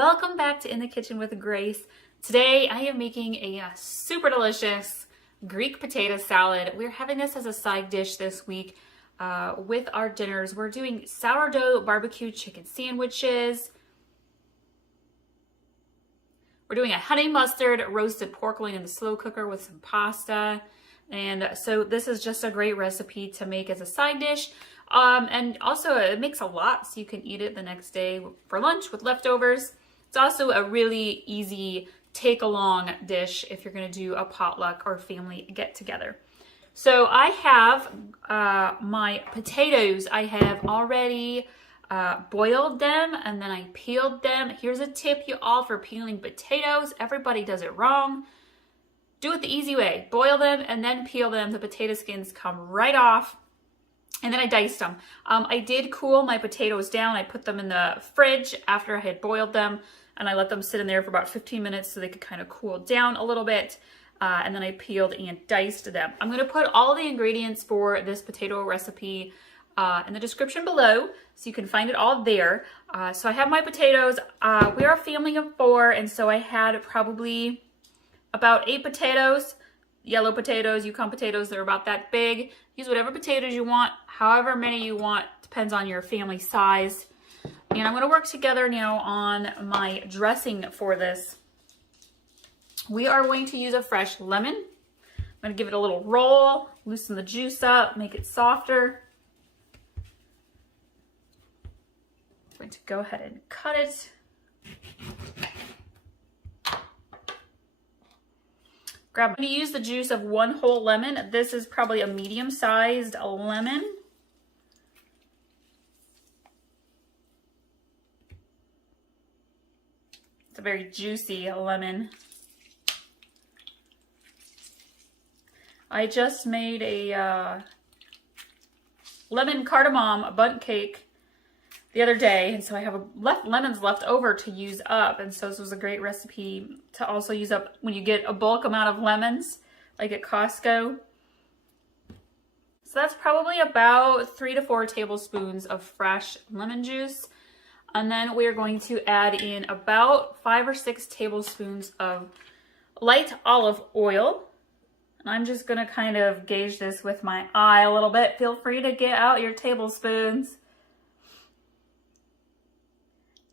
Welcome back to In the Kitchen with Grace. Today I am making a super delicious Greek potato salad. We're having this as a side dish this week with our dinners. We're doing sourdough barbecue chicken sandwiches. We're doing a honey mustard roasted pork loin in the slow cooker with some pasta. And so this is just a great recipe to make as a side dish. And also it makes a lot so you can eat it the next day for lunch with leftovers. It's also a really easy take-along dish if you're going to do a potluck or family get-together. So I have my potatoes. I have already boiled them and then I peeled them. Here's a tip, you all, for peeling potatoes. Everybody does it wrong. Do it the easy way. Boil them and then peel them. The potato skins come right off. And then I diced them. I did cool my potatoes down. I put them in the fridge after I had boiled them. And I let them sit in there for about 15 minutes so they could kind of cool down a little bit. And then I peeled and diced them. I'm going to put all the ingredients for this potato recipe in the description below, so you can find it all there. So I have my potatoes. We are a family of 4, and so I had probably about 8 potatoes. Yellow potatoes, Yukon potatoes, they're about that big. Use whatever potatoes you want, however many you want, depends on your family size. And I'm going to work together now on my dressing for this. We are going to use a fresh lemon. I'm going to give it a little roll, loosen the juice up, make it softer. I'm going to go ahead and cut it. I'm going to use the juice of 1 whole lemon. This is probably a medium-sized lemon. It's a very juicy lemon. I just made a lemon cardamom bundt cake the other day, and so I have lemons left over to use up, and so this was a great recipe to also use up when you get a bulk amount of lemons, like at Costco. So that's probably about 3 to 4 tablespoons of fresh lemon juice. And then we're going to add in about 5 or 6 tablespoons of light olive oil. And I'm just gonna kind of gauge this with my eye a little bit. Feel free to get out your tablespoons.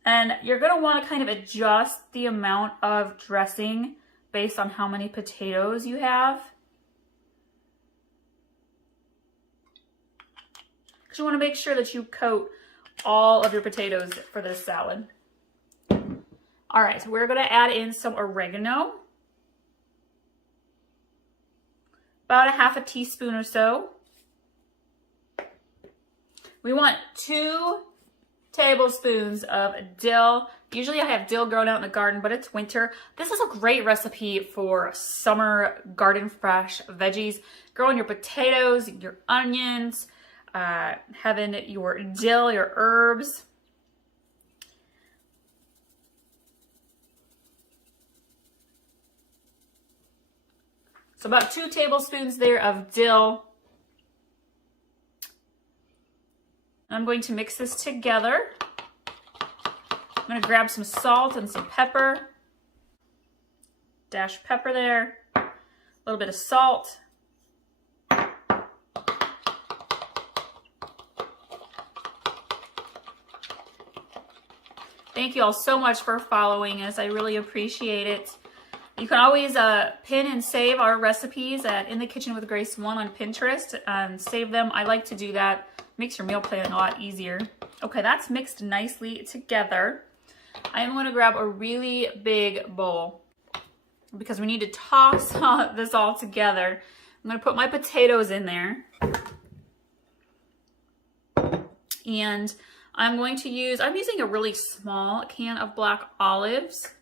And you're gonna wanna kind of adjust the amount of dressing based on how many potatoes you have. Because you wanna make sure that you coat all of your potatoes for this salad. All right, so we're gonna add in some oregano. About a half a teaspoon or so. We want 2 tablespoons of dill. Usually I have dill grown out in the garden, but it's winter. This is a great recipe for summer garden fresh veggies. Growing your potatoes, your onions, having your dill, your herbs. So about 2 tablespoons there of dill. I'm going to mix this together. I'm going to grab some salt and some pepper. Dash pepper there. A little bit of salt. Thank you all so much for following us. I really appreciate it. You can always pin and save our recipes at In the Kitchen with Grace 1 on Pinterest and save them. I like to do that. Makes your meal planning a lot easier. Okay, that's mixed nicely together. I am going to grab a really big bowl because we need to toss this all together. I'm going to put my potatoes in there. And I'm using a really small can of black olives.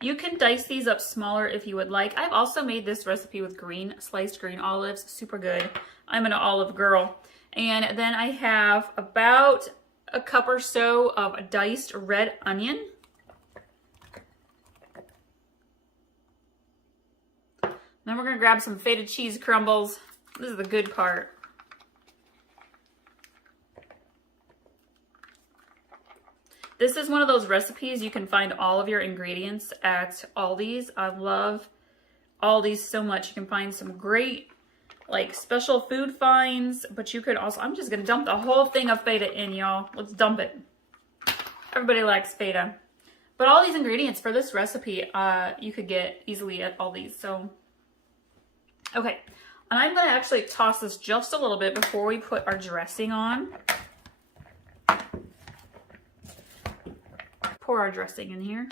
You can dice these up smaller if you would like. I've also made this recipe with sliced green olives, super good. I'm an olive girl. And then I have about a cup or so of diced red onion. Then we're gonna grab some feta cheese crumbles. This is the good part. This is one of those recipes you can find all of your ingredients at Aldi's. I love Aldi's so much. You can find some great like special food finds, but you could also, I'm just gonna dump the whole thing of feta in, y'all. Let's dump it. Everybody likes feta. But all these ingredients for this recipe, you could get easily at Aldi's. So, okay. And I'm gonna actually toss this just a little bit before we put our dressing on. Pour our dressing in here.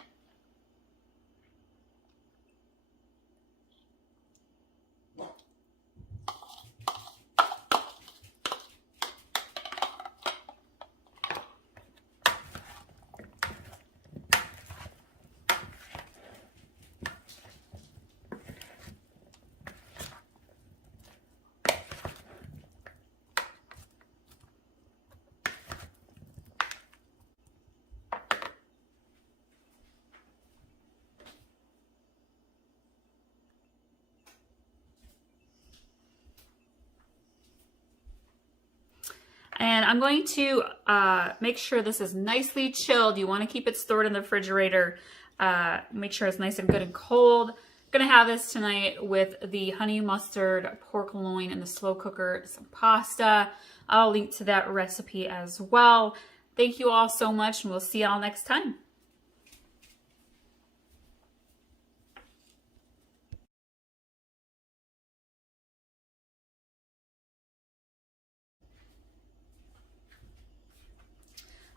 And I'm going to make sure this is nicely chilled. You want to keep it stored in the refrigerator. Make sure it's nice and good and cold. I'm going to have this tonight with the honey mustard pork loin in the slow cooker, some pasta. I'll link to that recipe as well. Thank you all so much, and we'll see y'all next time.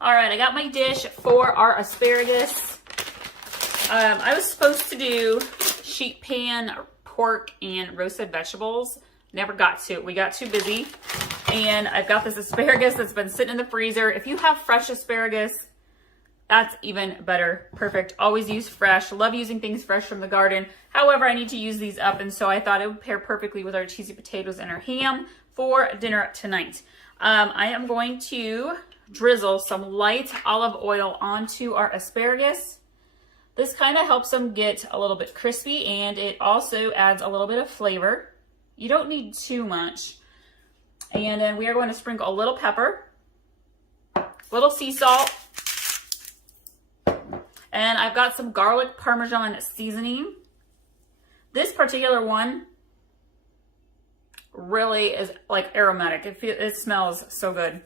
All right, I got my dish for our asparagus. I was supposed to do sheet pan pork and roasted vegetables. Never got to. We got too busy. And I've got this asparagus that's been sitting in the freezer. If you have fresh asparagus, that's even better. Perfect. Always use fresh. Love using things fresh from the garden. However, I need to use these up, and so I thought it would pair perfectly with our cheesy potatoes and our ham for dinner tonight. I am going to drizzle some light olive oil onto our asparagus. This kind of helps them get a little bit crispy, and it also adds a little bit of flavor. You don't need too much. And then we are going to sprinkle a little pepper, a little sea salt, and I've got some garlic Parmesan seasoning. This particular one really is like aromatic. It smells so good.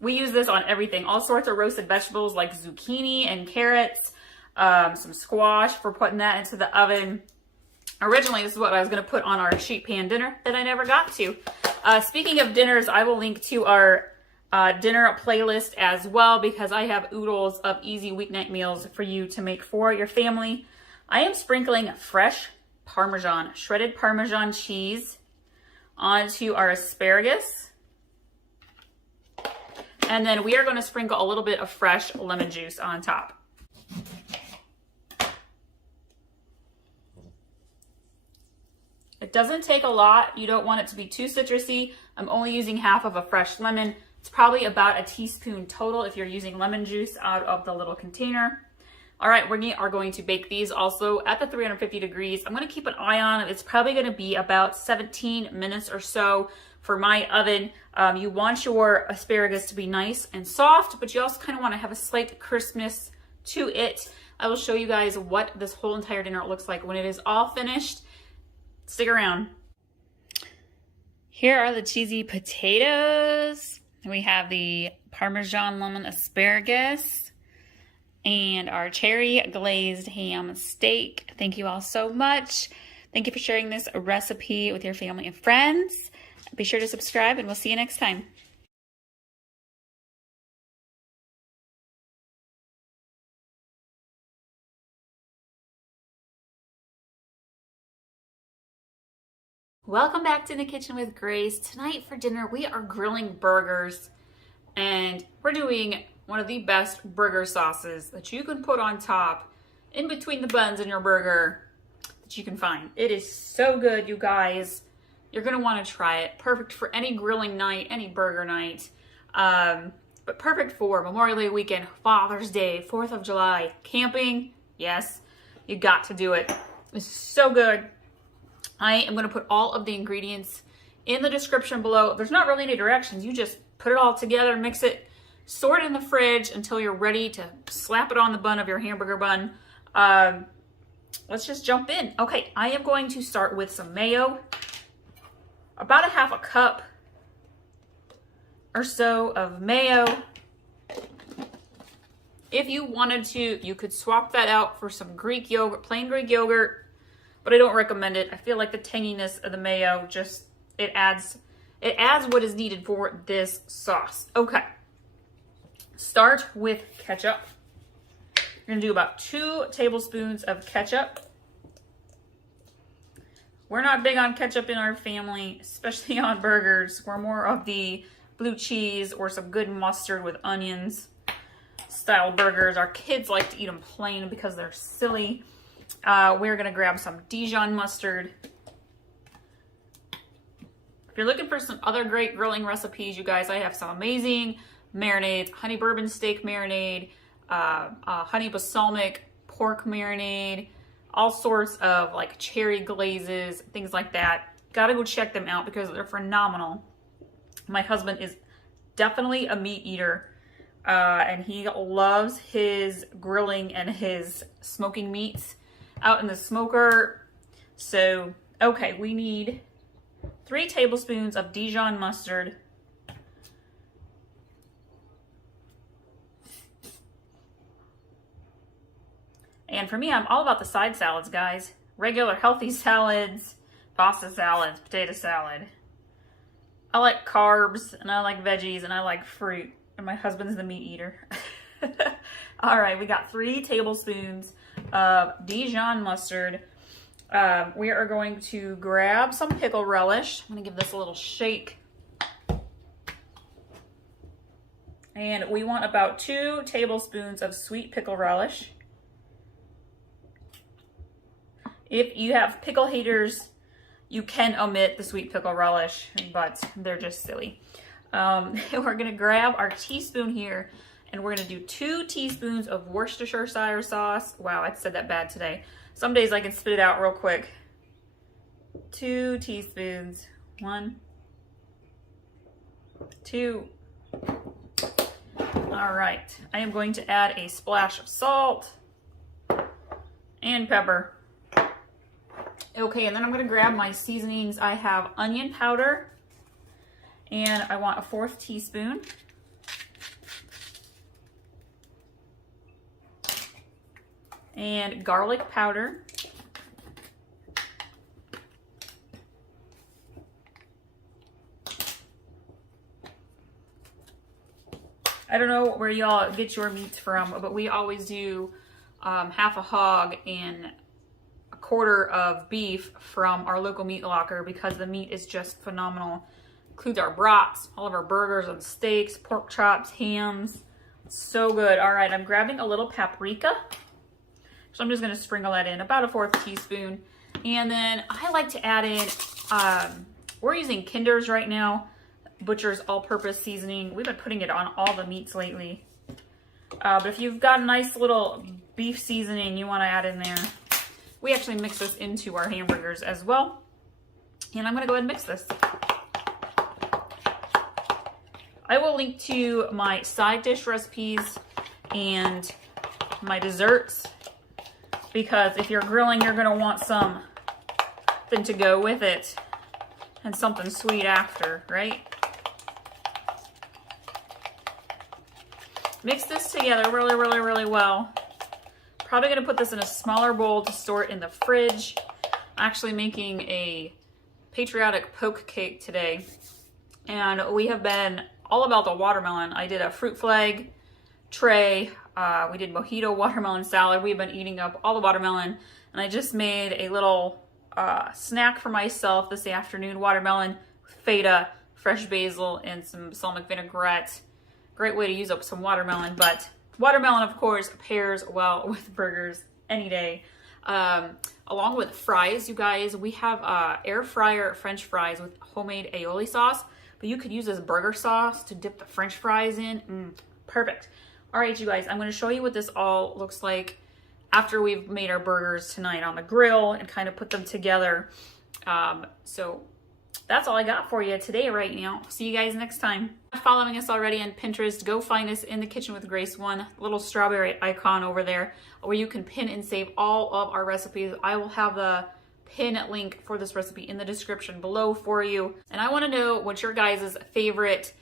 We use this on everything, all sorts of roasted vegetables like zucchini and carrots, some squash for putting that into the oven. Originally, this is what I was going to put on our sheet pan dinner that I never got to. Speaking of dinners, I will link to our dinner playlist as well, because I have oodles of easy weeknight meals for you to make for your family. I am sprinkling fresh Parmesan, shredded Parmesan cheese onto our asparagus. And then we are going to sprinkle a little bit of fresh lemon juice on top. It doesn't take a lot. You don't want it to be too citrusy. I'm only using half of a fresh lemon. It's probably about a teaspoon total if you're using lemon juice out of the little container. All right, we are going to bake these also at the 350 degrees. I'm going to keep an eye on it. It's probably going to be about 17 minutes or so for my oven. You want your asparagus to be nice and soft, but you also kind of want to have a slight crispness to it. I will show you guys what this whole entire dinner looks like when it is all finished. Stick around. Here are the cheesy potatoes. We have the Parmesan lemon asparagus and our cherry glazed ham steak. Thank you all so much. Thank you for sharing this recipe with your family and friends. Be sure to subscribe, and we'll see you next time. Welcome back to the kitchen with Grace. Tonight for dinner, we are grilling burgers, and we're doing one of the best burger sauces that you can put on top in between the buns in your burger that you can find. It is so good, you guys. You're gonna want to try it. Perfect for any grilling night, any burger night, but perfect for Memorial Day weekend, Father's Day, 4th of July, camping. Yes, you got to do it. It's so good. I am going to put all of the ingredients in the description below. There's not really any directions. You just put it all together, mix it, store it in the fridge until you're ready to slap it on the bun of your hamburger bun. Let's just jump in. Okay, I am going to start with some mayo. About a half a cup or so of mayo. If you wanted to, you could swap that out for some Greek yogurt, plain Greek yogurt, but I don't recommend it. I feel like the tanginess of the mayo just, it adds what is needed for this sauce. Okay. Start with ketchup. You're gonna do about 2 tablespoons of ketchup. We're not big on ketchup in our family, especially on burgers. We're more of the blue cheese or some good mustard with onions style burgers. Our kids like to eat them plain because they're silly. We're gonna grab some Dijon mustard. If you're looking for some other great grilling recipes, you guys, I have some amazing marinades, honey bourbon steak marinade, honey balsamic pork marinade, all sorts of like cherry glazes, things like that. Gotta go check them out because they're phenomenal. My husband is definitely a meat eater, and he loves his grilling and his smoking meats out in the smoker. So, okay, we need 3 tablespoons of Dijon mustard. And for me, I'm all about the side salads, guys. Regular healthy salads, pasta salads, potato salad. I like carbs, and I like veggies, and I like fruit. And my husband's the meat eater. All right, we got 3 tablespoons of Dijon mustard. We are going to grab some pickle relish. I'm going to give this a little shake. And we want about 2 tablespoons of sweet pickle relish. If you have pickle haters, you can omit the sweet pickle relish, but they're just silly. We're gonna grab our teaspoon here, and we're gonna do 2 teaspoons of Worcestershire sauce. Wow, I said that bad today. Some days I can spit it out real quick. 2 teaspoons. 1, 2. All right, I am going to add a splash of salt and pepper. Okay, and then I'm gonna grab my seasonings. I have onion powder, and I want a 1/4 teaspoon. And garlic powder. I don't know where y'all get your meats from, but we always do half a hog and 1/4 of beef from our local meat locker because the meat is just phenomenal. Includes our brats, all of our burgers and steaks, pork chops, hams. So good. All right, I'm grabbing a little paprika. So I'm just gonna sprinkle that in, about a 1/4 teaspoon. And then I like to add in, we're using Kinder's right now, Butcher's all-purpose seasoning. We've been putting it on all the meats lately. But if you've got a nice little beef seasoning you wanna add in there, we actually mix this into our hamburgers as well. And I'm gonna go ahead and mix this. I will link to my side dish recipes and my desserts, because if you're grilling, you're gonna want something to go with it and something sweet after, right? Mix this together really, really, really well. Probably gonna put this in a smaller bowl to store it in the fridge. I'm actually making a patriotic poke cake today, and we have been all about the watermelon. I did a fruit flag tray. We did mojito watermelon salad. We've been eating up all the watermelon, and I just made a little snack for myself this afternoon. Watermelon with feta, fresh basil, and some balsamic vinaigrette. Great way to use up some watermelon, but watermelon, of course, pairs well with burgers any day. Along with fries, you guys, we have air fryer French fries with homemade aioli sauce, but you could use this burger sauce to dip the French fries in. Perfect. All right, you guys, I'm going to show you what this all looks like after we've made our burgers tonight on the grill and kind of put them together. So that's all I got for you today right now. See you guys next time. If you're following us already on Pinterest, go find us in the Kitchen with Grace one, little strawberry icon over there where you can pin and save all of our recipes. I will have the pin link for this recipe in the description below for you. And I want to know what your guys' favorite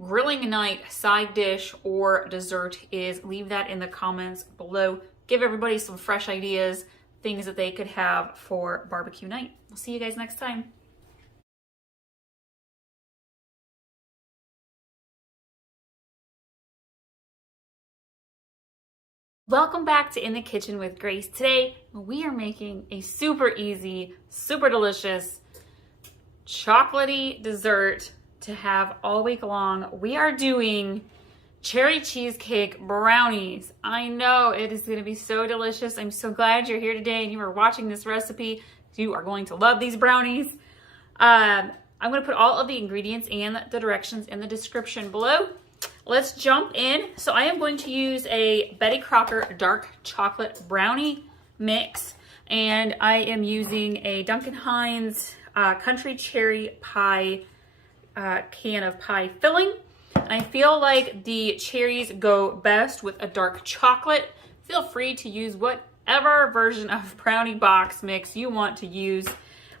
grilling night side dish or dessert is. Leave that in the comments below. Give everybody some fresh ideas, things that they could have for barbecue night. We'll see you guys next time. Welcome back to In the Kitchen with Grace. Today, we are making a super easy, super delicious, chocolatey dessert to have all week long. We are doing cherry cheesecake brownies. I know it is going to be so delicious. I'm so glad you're here today and you are watching this recipe. You are going to love these brownies. I'm going to put all of the ingredients and the directions in the description below. Let's jump in. So I am going to use a Betty Crocker dark chocolate brownie mix, and I am using a Duncan Hines country cherry pie can of pie filling. And I feel like the cherries go best with a dark chocolate. Feel free to use whatever version of brownie box mix you want to use.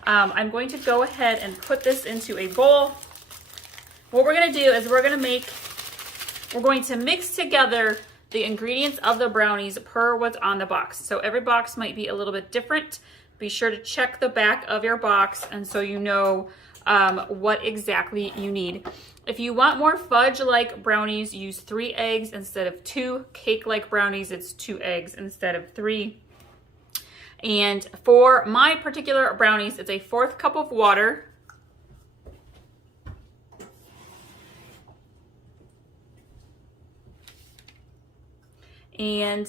I'm going to go ahead and put this into a bowl. What we're going to do is we're going to mix together the ingredients of the brownies per what's on the box. So every box might be a little bit different. Be sure to check the back of your box and so you know what exactly you need. If you want more fudge-like brownies, use 3 eggs instead of 2. Cake-like brownies, it's 2 eggs instead of 3. And for my particular brownies, it's a 1/4 cup of water. And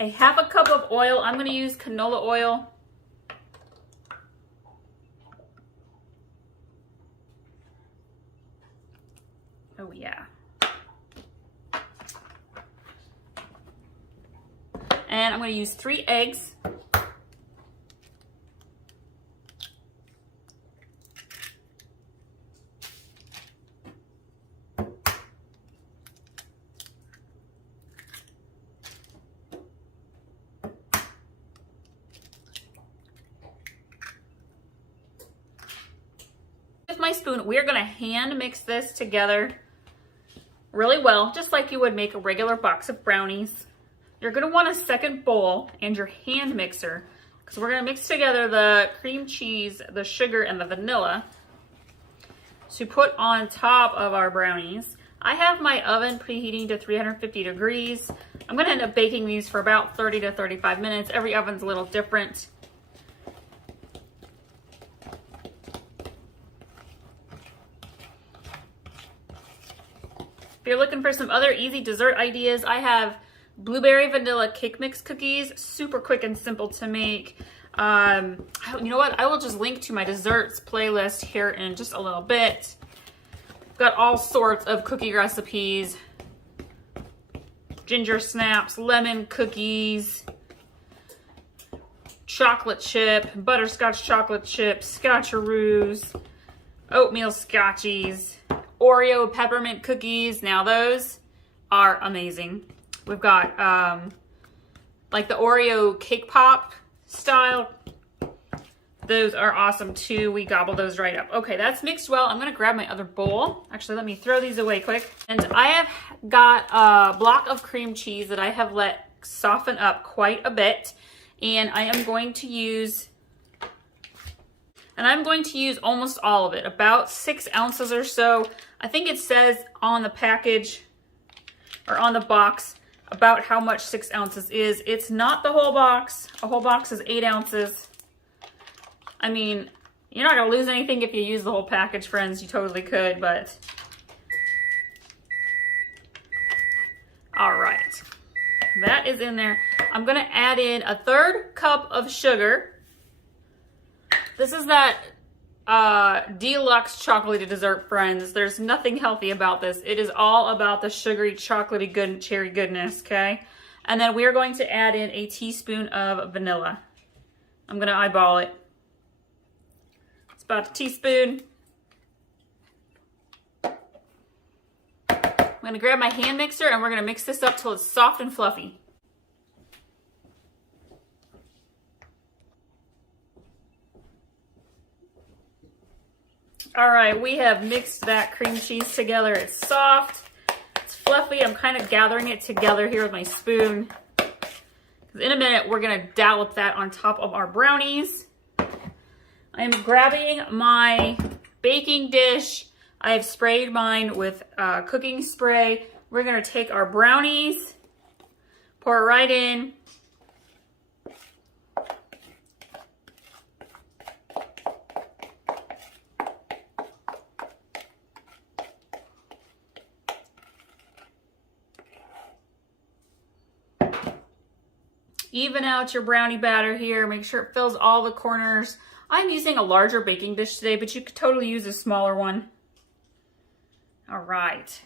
a 1/2 cup of oil. I'm going to use canola oil. Oh yeah. And I'm going to use 3 eggs. With my spoon, we're going to hand mix this together really well, just like you would make a regular box of brownies. You're going to want a second bowl and your hand mixer because we're going to mix together the cream cheese, the sugar, and the vanilla to put on top of our brownies. I have my oven preheating to 350 degrees. I'm going to end up baking these for about 30 to 35 minutes. Every oven's a little different. If you're looking for some other easy dessert ideas, I have blueberry vanilla cake mix cookies. Super quick and simple to make. You know what? I will just link to my desserts playlist here in just a little bit. I've got all sorts of cookie recipes. Ginger snaps, lemon cookies, chocolate chip, butterscotch chocolate chip, scotcheroos, oatmeal scotchies, Oreo peppermint cookies. Now those are amazing. We've got like the Oreo cake pop style. Those are awesome too. We gobble those right up. Okay, that's mixed well. I'm gonna grab my other bowl. Actually, let me throw these away quick. And I have got a block of cream cheese that I have let soften up quite a bit. And I'm going to use almost all of it, about 6 ounces or so. I think it says on the package or on the box about how much 6 ounces is. It's not the whole box. A whole box is 8 ounces. I mean, you're not gonna lose anything if you use the whole package, friends. You totally could, but. All right, that is in there. I'm gonna add in a 1/3 cup of sugar. This is that deluxe chocolatey dessert, friends. There's nothing healthy about this. It is all about the sugary, chocolatey, good cherry goodness, okay? And then we are going to add in a teaspoon of vanilla. I'm gonna eyeball it. It's about a teaspoon. I'm gonna grab my hand mixer and we're gonna mix this up till it's soft and fluffy. All right, we have mixed that cream cheese together. It's soft, it's fluffy. I'm kind of gathering it together here with my spoon. In a minute, we're gonna dollop that on top of our brownies. I'm grabbing my baking dish. I have sprayed mine with cooking spray. We're gonna take our brownies, pour it right in. Even out your brownie batter here. Make sure it fills all the corners. I'm using a larger baking dish today, but you could totally use a smaller one. All right.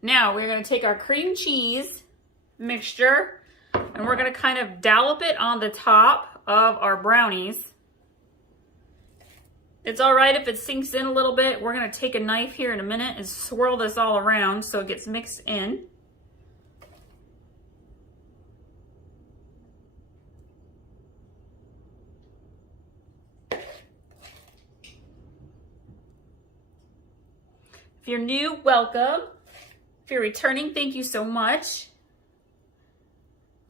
Now we're gonna take our cream cheese mixture and we're gonna kind of dollop it on the top of our brownies. It's all right if it sinks in a little bit. We're gonna take a knife here in a minute and swirl this all around so it gets mixed in. If you're new, welcome. If you're returning, thank you so much.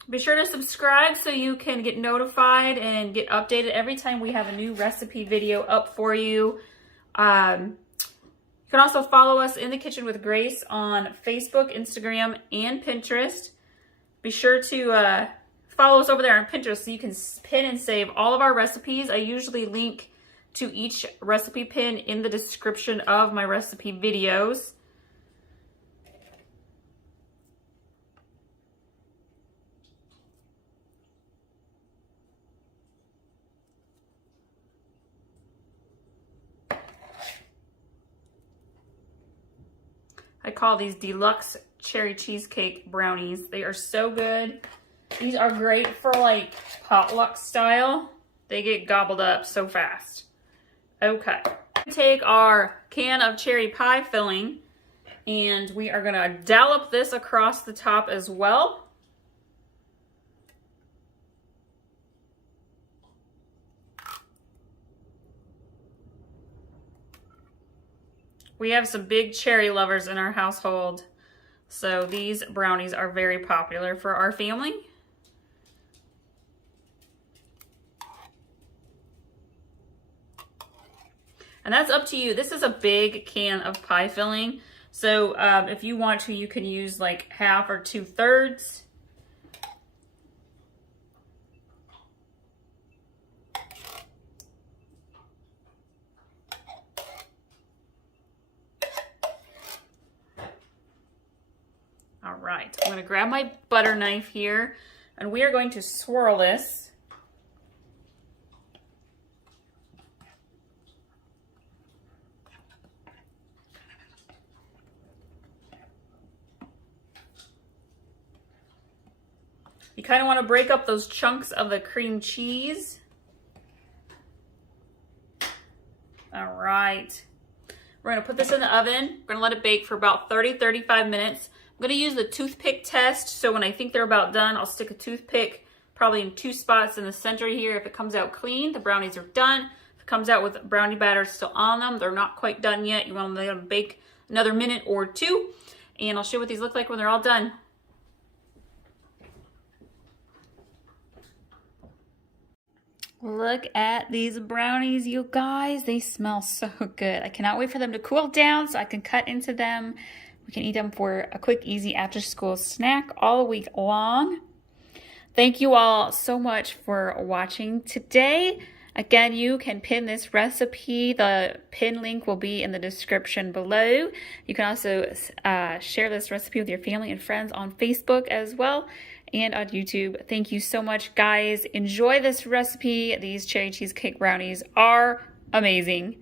Be sure to subscribe so you can get notified and get updated every time we have a new recipe video up for you. You can also follow us in the Kitchen with Grace on Facebook, Instagram, and Pinterest. Be sure to follow us over there on Pinterest so you can pin and save all of our recipes. I usually link to each recipe pin in the description of my recipe videos. I call these deluxe cherry cheesecake brownies. They are so good. These are great for like potluck style. They get gobbled up so fast. Okay, take our can of cherry pie filling and we are gonna dollop this across the top as well. We have some big cherry lovers in our household, so these brownies are very popular for our family. And that's up to you. This is a big can of pie filling. So if you want to, you can use like half or 2/3. All right, I'm gonna grab my butter knife here and we are going to swirl this. You kind of want to break up those chunks of the cream cheese. All right. We're going to put this in the oven. We're going to let it bake for about 30-35 minutes. I'm going to use the toothpick test. So when I think they're about done, I'll stick a toothpick probably in 2 spots in the center here. If it comes out clean, the brownies are done. If it comes out with brownie batter still on them, they're not quite done yet. You want them to bake another minute or 2. And I'll show you what these look like when they're all done. Look at these brownies, you guys. They smell so good. I cannot wait for them to cool down so I can cut into them. We can eat them for a quick, easy after-school snack all week long. Thank you all so much for watching today. Again, you can pin this recipe. The pin link will be in the description below. You can also share this recipe with your family and friends on Facebook as well, and on YouTube. Thank you so much, guys. Enjoy this recipe. These cherry cheesecake brownies are amazing.